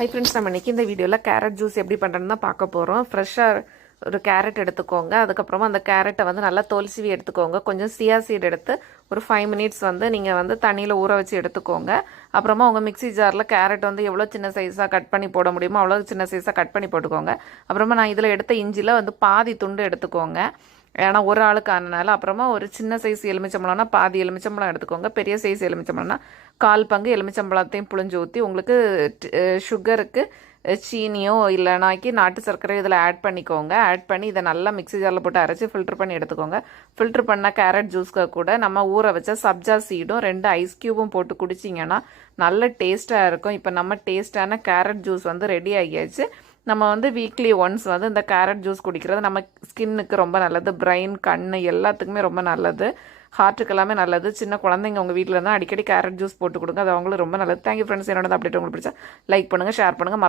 Hi friends, நம்ம இன்றைக்கி இந்த வீடியோவில் கேரட் ஜூஸ் எப்படி பண்ணுறதுன்னு தான் பார்க்க போகிறோம். ஃப்ரெஷ்ஷாக ஒரு கேரட் எடுத்துக்கோங்க. அதுக்கப்புறமா அந்த கேரட்டை வந்து நல்லா தோல் சீவி எடுத்துக்கோங்க. கொஞ்சம் சியா சீட் எடுத்து ஒரு 5 மினிட்ஸ் வந்து நீங்கள் வந்து தண்ணியில் ஊற வச்சு எடுத்துக்கோங்க. அப்புறமா உங்கள் மிக்ஸி ஜாரில் கேரட் வந்து எவ்வளோ சின்ன சைஸாக கட் பண்ணி போட முடியுமோ அவ்வளோ சின்ன சைஸாக கட் பண்ணி போட்டுக்கோங்க. அப்புறமா நான் இதில் எடுத்த இஞ்சியில் வந்து பாதி துண்டு எடுத்துக்கோங்க. ஏன்னா ஒரு ஆளுக்கு ஆனனால. அப்புறமா ஒரு சின்ன சைஸ் எலுமிச்சம்பழம்னா பாதி எலுமிச்சம்பழம் எடுத்துக்கோங்க. பெரிய சைஸ் எலுமிச்சம்பழம்னா 1/4 பங்கு எலுமிச்சம்பழத்தையும் புழிஞ்சு ஊற்றி உங்களுக்கு சுகருக்கு சீனியோ இல்லைனாக்கி நாட்டு சர்க்கரை இதில் ஆட் பண்ணிக்கோங்க. ஆட் பண்ணி இதை நல்லா மிக்ஸி ஜாரில் போட்டு அரைச்சி ஃபில்டர் பண்ணி எடுத்துக்கோங்க. ஃபில்டர் பண்ண கேரட் ஜூஸ்க்கு கூட நம்ம ஊற வச்ச சப்ஜா சீடும் 2 ஐஸ் க்யூபும் போட்டு குடிச்சிங்கன்னா நல்ல டேஸ்ட்டாக இருக்கும். இப்போ நம்ம டேஸ்டான கேரட் ஜூஸ் வந்து ரெடி ஆகியாச்சு. நம்ம வந்து வீக்லி ஒன்ஸ் வந்து இந்த கேரட் ஜூஸ் குடிக்கிறது நம்ம ஸ்கின்னுக்கு ரொம்ப நல்லது. பிரெயின், கண் எல்லாத்துக்குமே ரொம்ப நல்லது. ஹார்ட்டுக்கு எல்லாமே நல்லது. சின்ன குழந்தைங்க உங்கள் வீட்டில் இருந்தால் அடிக்கடி கேரட் ஜூஸ் போட்டு கொடுங்க. அது அவங்களுக்கு ரொம்ப நல்லது. Thank you friends. என்னோட அப்டேட் உங்களுக்கு பிடிச்சா லைக் பண்ணுங்கள், ஷேர் பண்ணுங்கள்.